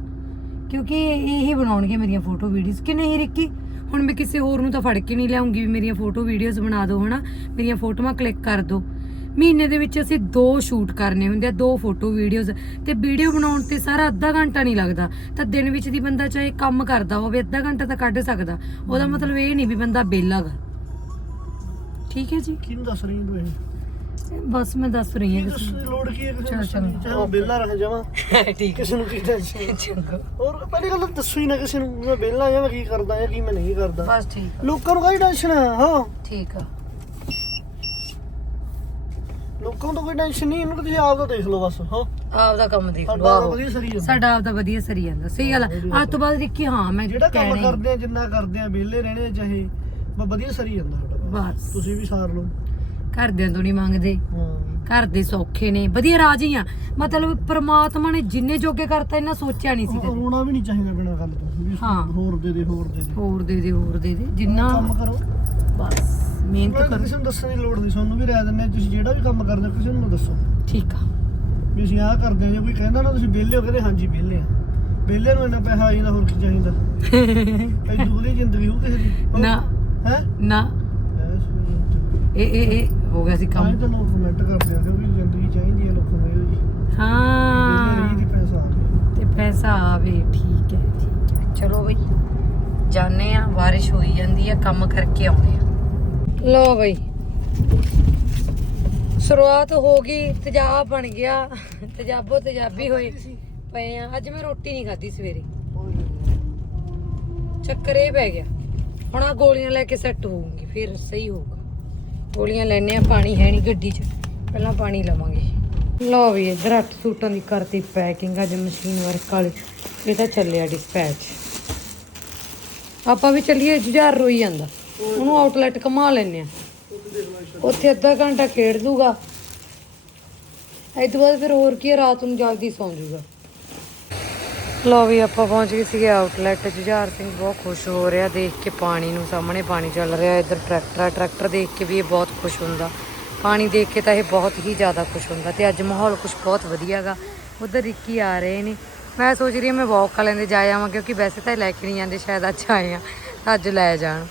A: ਕਿਉਂਕਿ ਇਹ ਹੀ ਬਣਾਉਣਗੇ ਮੇਰੀਆਂ ਫੋਟੋ ਵੀਡੀਓਜ਼ ਕਿ ਨਹੀਂ ਰਿੱਕੀ? ਹੁਣ ਮੈਂ ਕਿਸੇ ਹੋਰ ਨੂੰ ਤਾਂ ਫੜ ਕੇ ਨਹੀਂ ਲਿਆਉਂਗੀ ਵੀ ਮੇਰੀਆਂ ਫੋਟੋ ਵੀਡੀਓਜ਼ ਬਣਾ ਦਿਓ, ਹਨਾ? ਮੇਰੀਆਂ ਫੋਟੋਆਂ ਕਲਿੱਕ ਕਰ ਦਿਓ। ਮਹੀਨੇ ਦੇ ਵਿੱਚ ਅਸੀਂ ਦੋ ਸ਼ੂਟ ਕਰਨੇ ਹੁੰਦੇ ਆ, ਦੋ ਫੋਟੋ ਵੀਡੀਓਜ਼ ਤੇ ਵੀਡੀਓ ਬਣਾਉਣ ਤੇ ਸਾਰਾ ਅੱਧਾ ਘੰਟਾ ਨਹੀਂ ਲੱਗਦਾ। ਤਾਂ ਦਿਨ ਵਿੱਚ ਦੀ ਬੰਦਾ ਚਾਹੇ ਕੰਮ ਕਰਦਾ ਹੋਵੇ, ਅੱਧਾ ਘੰਟਾ ਤਾਂ ਕੱਢ ਸਕਦਾ। ਉਹਦਾ ਮਤਲਬ ਇਹ ਨਹੀਂ ਵੀ ਬੰਦਾ ਬੇਲਾ ਠੀਕ ਹੈ ਜੀ।
C: ਕਿਹਨੂੰ ਦੱਸ ਰਹੀ ਤੂੰ ਇਹ?
A: ਬਸ ਮੈਂ ਦੱਸ ਰਹੀ ਹਾਂ ਕਿਸੇ
C: ਲੋੜ ਕੀ ਹੈ? ਕਿਸੇ
A: ਚੱਲ,
C: ਨੂੰ
A: ਚੱਲ।
C: ਦੱਸਣ ਦੀ? ਚਾਹੇ ਮੈਂ ਵਿਹਲਾ ਰਹਿ ਜਾਵਾਂ।
A: ਨੂੰ ਠੀਕ
C: ਕਿਸੇ ਨੂੰ ਕੀ ਟੈਨਸ਼ਨ
A: ਚੰਗਾ।
C: ਔਰ ਪਹਿਲੀ ਗੱਲ ਤਾਂ ਦੱਸੋ ਹੀ ਨਾ ਕਿਸੇ ਨੂੰ ਮੈਂ ਵਿਹਲਾ ਜਾਂ ਮੈਂ ਕੀ ਕਰਦਾ ਜਾਂ ਕੀ ਮੈਂ ਨਹੀਂ ਕਰਦਾ।
A: ਬਸ ਠੀਕ
C: ਲੋਕਾਂ ਨੂੰ ਕਾਹਦੀ ਟੈਨਸ਼ਨ ਹੈ ਹਾਂ।
A: ਠੀਕ ਆ।
C: ਲੋਕਾਂ ਨੂੰ ਤਾਂ ਕੋਈ ਟੈਨਸ਼ਨ ਨਹੀਂ ਇਹਨੂੰ ਤੁਸੀਂ ਆਪ ਦਾ ਦੇਖ ਲਓ ਬਸ ਹਾਂ।
A: ਆਪਦਾ ਕੰਮ ਦੇਖ ਲਓ
C: ਸਾਡਾ
A: ਆਹੋ।
C: ਵਧੀਆ ਸਰੀ ਜਾਂਦਾ।
A: ਸਾਡਾ ਆਪਦਾ ਵਧੀਆ ਸਰੀ ਜਾਂਦਾ। ਸਹੀ ਗੱਲ ਆ। ਅੱਜ ਤੋਂ ਬਾਅਦ ਦੇਖੀ ਹਾਂ ਮੈਂ
C: ਜਿਹੜਾ ਕੰਮ
A: ਕਹਿਣਾ ਹੀ-
C: ਕਰਦੇ ਆ ਜਿੰਨਾ ਕਰਦੇ ਆ ਵਿਹਲੇ ਰਹਿਣੇ ਚਾਹੇ ਵਧੀਆ ਸਰੀ ਜਾਂਦਾ।
A: ਬਸ।
C: ਤੁਸੀਂ ਵੀ ਸਾਰ ਲਓ।
A: ਘਰਦਿਆਂ ਤੋਂ ਨਹੀਂ ਮੰਗਦੇ।
C: ਹਾਂ।
A: ਘਰ ਦੇ ਸੌਖੇ ਨੇ। ਵਧੀਆ ਰਾਜੀ ਆ। ਮਤਲਬ ਪ੍ਰਮਾਤਮਾ ਨੇ ਜਿੰਨੇ ਜੋਗੇ ਕਰਤਾ ਇਹਨਾਂ ਸੋਚਿਆ ਨਹੀਂ ਸੀ ਕਦੇ।
C: ਰੋਣਾ ਵੀ ਨਹੀਂ ਚਾਹੀਦਾ ਬਿਨਾਂ ਗੱਲ ਤੋਂ। ਵੀ
A: ਹਾਂ।
C: ਹੋਰ ਦੇ ਦੇ ਹੋਰ ਦੇ ਦੇ।
A: ਹੋਰ ਦੇ ਦੇ ਹੋਰ ਦੇ ਦੇ। ਜਿੰਨਾ
C: ਕੰਮ ਕਰੋ।
A: ਬਸ ਮਿਹਨਤ
C: ਮੈਂ ਕਿਸੇ ਨੂੰ ਦੱਸਣ ਦੀ ਲੋੜ ਨਹੀਂ। ਤੁਹਾਨੂੰ ਵੀ ਰਹਿ ਦਿੰਦੇ ਤੁਸੀਂ ਜਿਹੜਾ ਵੀ ਕੰਮ ਕਰਦੇ ਹੋ ਕਿਸੇ ਨੂੰ ਨਾ ਦੱਸੋ।
A: ਠੀਕ ਆ।
C: ਵੀ ਅਸੀਂ ਆਹ ਕਰਦੇ ਹਾਂ। ਜੇ ਕੋਈ ਕਹਿੰਦਾ ਨਾ ਤੁਸੀਂ ਵਿਹਲੇ ਹੋ ਕਹਿੰਦੇ ਹਾਂਜੀ ਵਿਹਲੇ ਆ ਵਿਹਲੇ ਨੂੰ ਇੰਨਾ ਪੈਸਾ ਆ ਜਾਂਦਾ ਹੋਰ ਕੀ ਚਾਹੀਦਾ? ਐਡੀ ਵਧੀਆ ਜ਼ਿੰਦਗੀ ਹੋ ਕਿਸੇ ਦੀ?
A: ਨਾ।
C: ਹੈ?
A: ਨਾ। ਇਹ ਇਹ ਇਹ ਹੋ ਗਿਆ ਸੀ ਕੰਮ।
C: ਤਾਂ ਲੋਕ ਕਮੈਂਟ ਕਰਦੇ ਕਿ ਵੀ ਜ਼ਿੰਦਗੀ ਚਾਹੀਦੀ ਹੈ ਲੋਕਾਂ ਨੂੰ ਇਹੋ ਜੀ
A: ਹਾਂ।
C: ਰਹੀ ਦੀ ਪੈਸਾ ਆ ਗਿਆ।
A: ਤੇ ਪੈਸਾ ਆਵੇ ਠੀਕ ਹੈ ਠੀਕ ਹੈ। ਚਲੋ ਬਈ ਜਾਣੇ ਆ ਬਾਰਿਸ਼ ਹੋਈ ਜਾਂਦੀ ਆ ਕੰਮ ਕਰਕੇ ਆਉਣੇ ਆ ਲੋ ਬਈ ਸ਼ੁਰੂਆਤ ਹੋ ਗਈ ਤੇਜ਼ਾਬ ਬਣ ਗਿਆ ਤੇਜ਼ਾਬੋ ਤੇਜ਼ਾਬੀ ਹੋਏ ਪਏ ਆ ਅੱਜ ਮੈਂ ਰੋਟੀ ਨਹੀਂ ਖਾਧੀ ਸਵੇਰੇ। ਚੱਕਰ ਇਹ ਪੈ ਗਿਆ। ਹੁਣ ਆ ਗੋਲੀਆਂ ਲੈ ਕੇ ਸੈੱਟ ਹੋਊਂਗੀ ਫਿਰ ਸਹੀ ਹੋਊਗਾ। ਗੋਲੀਆਂ ਲੈਣੇ ਆ ਪਾਣੀ ਹੈ ਨਹੀਂ ਗੱਡੀ 'ਚ। ਪਹਿਲਾਂ ਪਾਣੀ ਲਵਾਂਗੇ। ਲਓ ਵੀ ਇਧਰ ਅੱਠ ਸੂਟਾਂ ਦੀ ਕਰਤੀ ਪੈਕਿੰਗ ਅੱਜ ਮਸ਼ੀਨ ਵਰਕ ਵਾਲੀ। ਇਹ ਤਾਂ ਚੱਲਿਆ ਡਿਸਪੈਚ ਆਪਾਂ ਵੀ ਚੱਲੀਏ ਜੁਝਾਰ ਰੋਈ ਜਾਂਦਾ। ਉਹਨੂੰ ਆਊਟਲੈਟ ਘੁਮਾ ਲੈਨੇ ਆ ਉੱਥੇ ਅੱਧਾ ਘੰਟਾ ਖੇਡ ਦੂਗਾ। ਇਹ ਤੋਂ ਬਾਅਦ ਫਿਰ ਹੋਰ ਕੀ ਆ, ਰਾਤ ਨੂੰ ਜਲਦੀ ਸੌਂ ਜਾਊਗਾ ਲੋ ਵੀ ਆਪਾਂ ਪਹੁੰਚ ਗਏ ਸੀਗੇ ਆਊਟਲੈਟ ਜੁਝਾਰ ਸਿੰਘ ਬਹੁਤ ਖੁਸ਼ ਹੋ ਰਿਹਾ ਦੇਖ ਕੇ ਪਾਣੀ ਨੂੰ, ਸਾਹਮਣੇ ਪਾਣੀ ਚੱਲ ਰਿਹਾ, ਇੱਧਰ ਟਰੈਕਟਰ ਆ ਟਰੈਕਟਰ ਦੇਖ ਕੇ ਵੀ ਇਹ ਬਹੁਤ ਖੁਸ਼ ਹੁੰਦਾ। ਪਾਣੀ ਦੇਖ ਕੇ ਤਾਂ ਇਹ ਬਹੁਤ ਹੀ ਜ਼ਿਆਦਾ ਖੁਸ਼ ਹੁੰਦਾ ਤੇ ਅੱਜ ਮਾਹੌਲ ਕੁਝ ਬਹੁਤ ਵਧੀਆਗਾ। ਉਧਰ ਰਿੱਕੀ ਆ ਰਹੇ ਨੇ। ਮੈਂ ਸੋਚ ਰਹੀ ਹਾਂ ਮੈਂ ਵਾਕ ਵਾਲਿਆਂ ਦੇ ਜਾ ਆਵਾਂ, ਕਿਉਂਕਿ ਵੈਸੇ ਤਾਂ ਇਹ ਲੈ ਕੇ ਨਹੀਂ ਜਾਂਦੇ, ਸ਼ਾਇਦ ਅੱਜ ਆਏ ਆ, ਅੱਜ ਲੈ ਜਾਣ।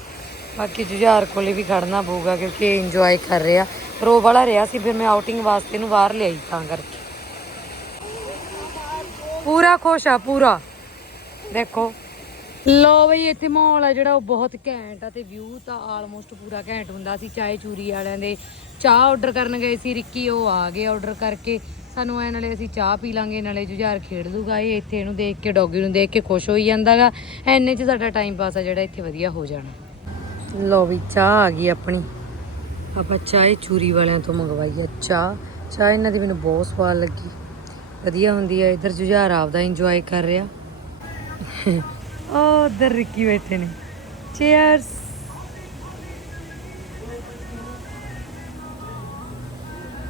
A: ਬਾਕੀ ਜੁਝਾਰ ਕੋਲੇ ਵੀ ਖੜਨਾ ਪਊਗਾ, ਕਿਉਂਕਿ ਇੰਜੋਏ ਕਰ ਰਿਹਾ। ਰੋ ਵਾਲਾ ਰਿਹਾ ਸੀ, ਫਿਰ ਮੈਂ ਆਊਟਿੰਗ ਵਾਸਤੇ ਇਹਨੂੰ ਬਾਹਰ ਲਿਆਈ ਤਾਂ ਕਰਕੇ। ਪੂਰਾ ਖੁਸ਼ ਆ, ਪੂਰਾ। ਦੇਖੋ। ਲੋ ਬਈ, ਇੱਥੇ ਮਾਹੌਲ ਆ ਜਿਹੜਾ ਉਹ ਬਹੁਤ ਘੈਂਟ ਆ ਤੇ ਵਿਊ ਤਾਂ ਆਲਮੋਸਟ ਪੂਰਾ ਘੈਂਟ ਹੁੰਦਾ। ਸੀ ਚਾਹੇ ਚੂਰੀ ਵਾਲਿਆਂ ਦੇ ਚਾਹ ਆਰਡਰ ਕਰਨ ਗਏ ਸੀ, ਰਿੱਕੀ ਉਹ ਆ ਗਏ ਆਰਡਰ ਕਰਕੇ। ਸਾਨੂੰ ਐ ਨਾਲੇ ਅਸੀਂ ਚਾਹ ਪੀ ਲਾਂਗੇ, ਨਾਲੇ ਜੁਝਾਰ ਖੇਡ ਲੂਗਾ ਇਹ। ਇੱਥੇ ਇਹਨੂੰ ਦੇਖ ਕੇ, ਡੌਗੀ ਨੂੰ ਦੇਖ ਕੇ ਖੁਸ਼ ਹੋਈ ਜਾਂਦਾਗਾ। ਐਨੇ 'ਚ ਸਾਡਾ ਟਾਈਮ ਪਾਸ ਆ ਜਿਹੜਾ ਇੱਥੇ ਵਧੀਆ ਹੋ ਜਾਣਾ। ਲੋ ਵੀ ਚਾਹ ਆ ਗਈ ਆਪਣੀ। ਆਪਾਂ ਚਾਹ ਚੂਰੀ ਵਾਲਿਆਂ ਤੋਂ ਮੰਗਵਾਈ ਆ ਚਾਹ। ਚਾਹ ਇਹਨਾਂ ਦੀ ਮੈਨੂੰ ਬਹੁਤ ਸਵਾਦ ਲੱਗੀ। ਵਧੀਆ ਹੁੰਦੀ ਹੈ ਇੱਧਰ ਜੁਝਾਰ ਆਪਦਾ ਇੰਜੋਏ ਕਰ ਰਿਹਾ। ਉਹ ਉਧਰ ਰਿੱਕੀ ਬੈਠੇ ਨੇ। ਚੀਅਰਸ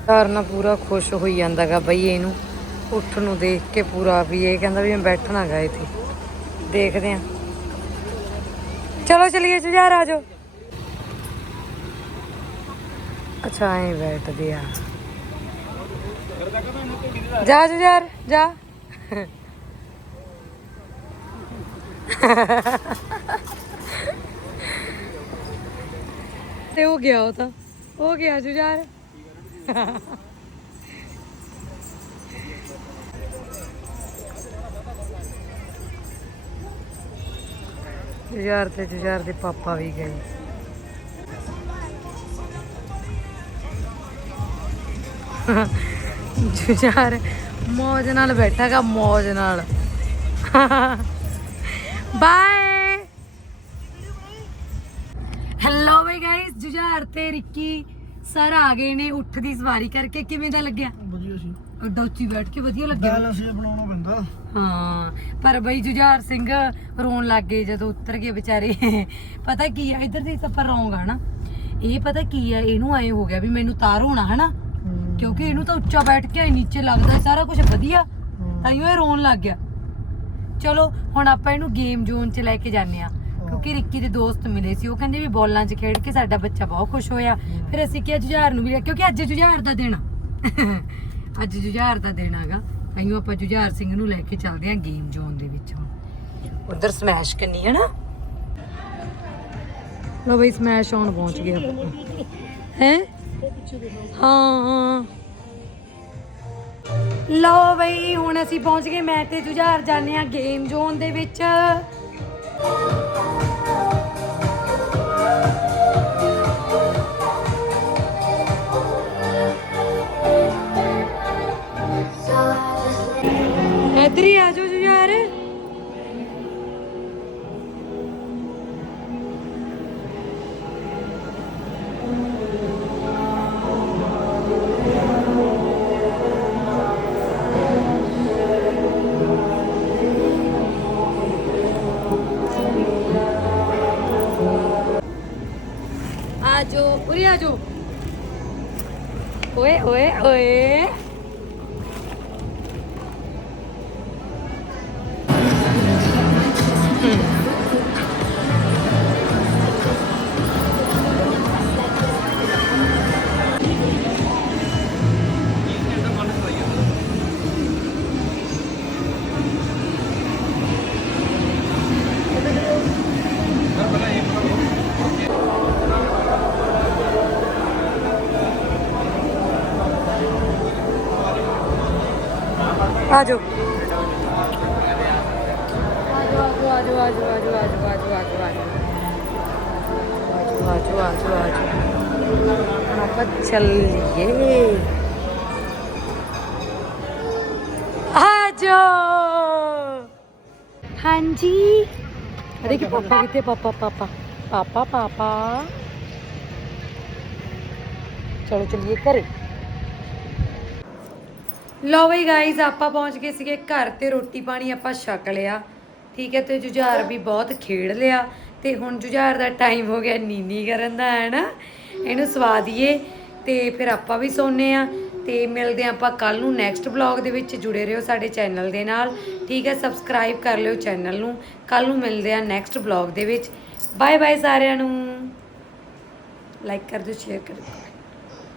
A: ਯਾਰ ਪੂਰਾ ਖੁਸ਼ ਹੋਈ ਜਾਂਦਾਗਾ ਬਈ ਇਹਨੂੰ। ਉੱਠ ਨੂੰ ਦੇਖ ਕੇ ਪੂਰਾ ਵੀ ਇਹ ਕਹਿੰਦਾ ਵੀ ਮੈਂ ਬੈਠਣਾ ਗਾ ਇੱਥੇ। ਦੇਖਦੇ ਆ। ਚਲੋ ਚਲੀਏ, ਜੁਝਾਰ ਆ ਜਾਓ। ਅੱਛਾ, ਐਂ ਬੈਠਦੇ ਆ। ਜਾ ਜੁਝਾਰ ਜਾ ਤੇ ਹੋ ਗਿਆ ਉਹ ਤਾਂ। ਹੋ ਗਿਆ ਜੁਝਾਰ। ਜੁਝਾਰ ਤੇ ਜੁਝਾਰ ਦੇ ਪਾਪਾ ਵੀ ਗਏ। ਜੁਝਾਰ ਮੌਜ ਨਾਲ ਬੈਠਾਗਾ ਮੌਜ ਨਾਲ। ਬਾਏ ਹੈਲੋ ਬਈ ਗਾਇਸ ਜੁਝਾਰ ਤੇ ਰਿੱਕੀ ਸਰ ਆ ਗਏ ਨੇ ਉੱਠ ਦੀ ਸਵਾਰੀ ਕਰਕੇ। ਕਿਵੇਂ ਦਾ ਲੱਗਿਆ?
C: ਵਧੀਆ ਸੀ।
A: ਅੱਡਾ ਉੱਚੀ ਬੈਠ ਕੇ ਵਧੀਆ ਲੱਗਿਆ।
C: ਬੈਲੈਂਸ ਜਿਹਾ ਬਣਾਉਣਾ ਪੈਂਦਾ।
A: ਹਾਂ ਪਰ ਬਈ ਜੁਝਾਰ ਸਿੰਘ ਰੋਣ ਲੱਗ ਗਏ ਜਦੋਂ ਉੱਤਰ ਗਏ ਵਿਚਾਰੇ। ਪਤਾ ਕੀ ਆ ਇਧਰ ਦੀ ਸਫਰ ਰੌਂਗ ਨਾ ਇਹ ਪਤਾ ਕੀ ਆ ਇਹਨੂੰ ਐ ਹੋ ਗਿਆ ਵੀ ਮੈਨੂੰ ਤਾਰ ਹੋਣਾ ਹਨਾ? ਕਿਉਂਕਿ ਇਹਨੂੰ ਤਾਂ ਉੱਚਾ ਬੈਠ ਕੇ ਨੀਚੇ ਲੱਗਦਾ ਸਾਰਾ ਕੁਝ ਵਧੀਆ। ਤਾਈਓ ਇਹ ਰੋਣ ਲੱਗ ਗਿਆ। ਚਲੋ ਹੁਣ ਆਪਾਂ ਇਹਨੂੰ ਗੇਮ ਜ਼ੋਨ 'ਚ ਲੈ ਕੇ ਜਾਂਦੇ ਆ ਕਿਉਂਕਿ ਰਿੱਕੀ ਦੇ ਦੋਸਤ ਮਿਲੇ ਸੀ। ਉਹ ਕਹਿੰਦੇ ਵੀ ਬੋਲਾਂ 'ਚ ਖੇਡ ਕੇ ਸਾਡਾ ਬੱਚਾ ਬਹੁਤ ਖੁਸ਼ ਹੋਇਆ। ਫਿਰ ਅਸੀਂ ਕਿਹਾ ਜੁਝਾਰ ਨੂੰ ਵੀ ਲੈ- ਕਿਉਂਕਿ ਅੱਜ ਜੁਝਾਰ ਦਾ ਦਿਨ ਅੱਜ ਜੁਝਾਰ ਦਾ ਦਿਨ ਹੈਗਾ ਤਾਈਓ ਆਪਾਂ ਜੁਝਾਰ ਸਿੰਘ ਨੂੰ ਲੈ ਕੇ ਚੱਲਦੇ ਆ ਗੇਮ ਜ਼ੋਨ ਦੇ ਵਿੱਚ ਹੁਣ। ਉਧਰ ਸਮੈਸ਼ ਕਰਨੀ ਹੈ ਨਾ? ਲੋ ਬਈ ਸਮੈਸ਼ ਆਨ ਪਹੁੰਚ ਗਏ ਆਪਾਂ। ਹੈ? ਹਾਂ। ਲਓ ਬਈ, ਹੁਣ ਅਸੀਂ ਪਹੁੰਚ ਗਏ ਮੈਂ ਤੇ। ਜੁਝਾਰ ਜਾਂਦੇ ਆ ਗੇਮ ਜ਼ੋਨ ਦੇ ਵਿੱਚ। ਇੱਧਰ ਹੀ ਆ ਜਾਓ 우리 아주 오해 오해 오해. ਜਾਓ ਆ ਜਾਓ ਆ ਜਾਓ ਆ ਜਾਓ ਆ ਜਾਓ ਆ ਜਾਓ ਆ ਜਾਓ ਆ ਜਾਓ ਆ ਜਾਓ ਆ ਜਾਓ ਆ ਜਾਓ ਹੁਣ ਆਪਾਂ ਚੱਲੀਏ। ਆ ਜਾਓ ਹਾਂਜੀ। ਅਰੇ ਕਿ ਪਾਪਾ ਕਿੱਥੇ? ਪਾਪਾ ਪਾਪਾ ਪਾਪਾ ਪਾਪਾ। ਚਲੋ ਚੱਲੀਏ ਘਰੇ। ਲਓ ਬਈ ਗਾਇਜ਼ ਆਪਾਂ ਪਹੁੰਚ ਗਏ ਸੀਗੇ ਘਰ ਤੇ ਰੋਟੀ ਪਾਣੀ ਆਪਾਂ ਛਕ ਲਿਆ। ਠੀਕ ਹੈ, ਤੇ ਜੁਝਾਰ ਵੀ ਬਹੁਤ ਖੇਡ ਲਿਆ। ਤੇ ਹੁਣ ਜੁਝਾਰ ਦਾ ਟਾਈਮ ਹੋ ਗਿਆ ਨੀਨੀ ਕਰਨ ਦਾ, ਹੈ ਨਾ? ਇਹਨੂੰ ਸਵਾਦੀਏ ਤੇ ਫਿਰ ਆਪਾਂ ਵੀ ਸੌਂਨੇ ਆ ਤੇ ਮਿਲਦੇ ਆ ਆਪਾਂ ਕੱਲ ਨੂੰ ਨੈਕਸਟ ਵਲੌਗ ਦੇ ਵਿੱਚ। ਜੁੜੇ ਰਹੋ ਸਾਡੇ ਚੈਨਲ ਦੇ ਨਾਲ। ਠੀਕ ਹੈ ਸਬਸਕ੍ਰਾਈਬ ਕਰ ਲਿਓ ਚੈਨਲ ਨੂੰ। ਕੱਲ ਨੂੰ ਮਿਲਦੇ ਆ ਨੈਕਸਟ ਵਲੌਗ ਦੇ ਵਿੱਚ। ਬਾਏ ਬਾਏ ਸਾਰਿਆਂ ਨੂੰ। ਲਾਈਕ ਕਰ ਦਿਓ ਸ਼ੇਅਰ ਕਰ ਦਿਓ।